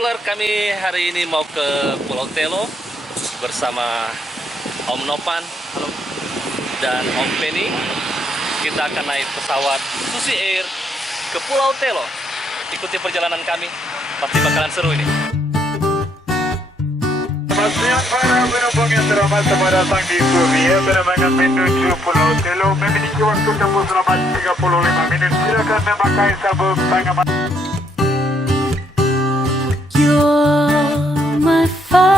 traveler, kami hari ini mau ke Pulau Telo bersama Om Nopan dan Om Penny. Kita akan naik pesawat Susi Air ke Pulau Telo. Ikuti perjalanan kami, pasti bakalan seru ini. Selamat siang para penumpang yang terhormat, selamat datang di Surya. Penerbangan menuju Pulau Telo memiliki waktu tempuh selama 35 menit. Silakan memakai sabuk pengaman. You're my firefly.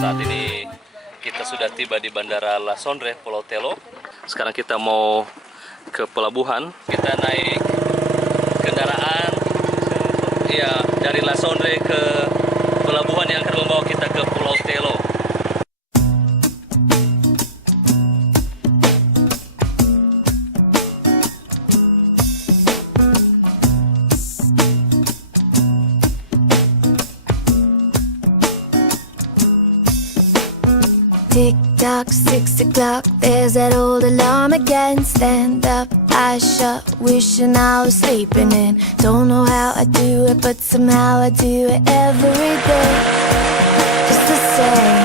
Saat ini kita sudah tiba di Bandara La Sondre, Pulau Telo. Sekarang kita mau ke pelabuhan. Kita naik kendaraan ya dari La Sondre ke pelabuhan yang akan membawa kita ke Pulau Telo. Tick tock, 6 o'clock, there's that old alarm again. Stand up, eyes shut, wishing I was sleeping in. Don't know how I do it, but somehow I do it every day. Just the same.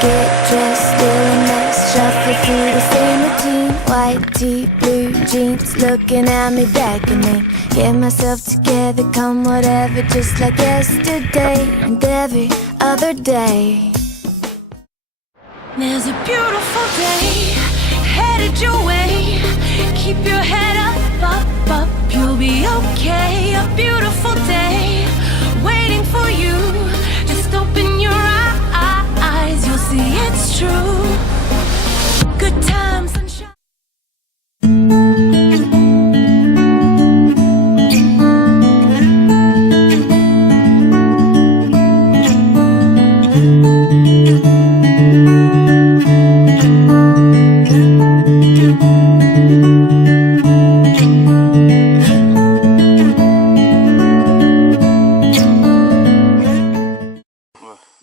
Get dressed, still a mess, shuffle through the same routine. White tee, blue jeans, looking at me beckoning. Get myself together, come whatever, just like yesterday and every other day. There's a beautiful day headed your way. Keep your head up, up, up. You'll be okay. A beautiful day waiting for you. Just open your eyes. You'll see it's true. Good times and shine.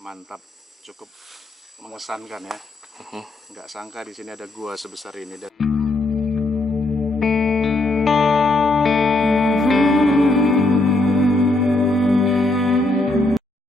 Mantap, cukup mengesankan ya. Nggak sangka di sini ada gua sebesar ini dan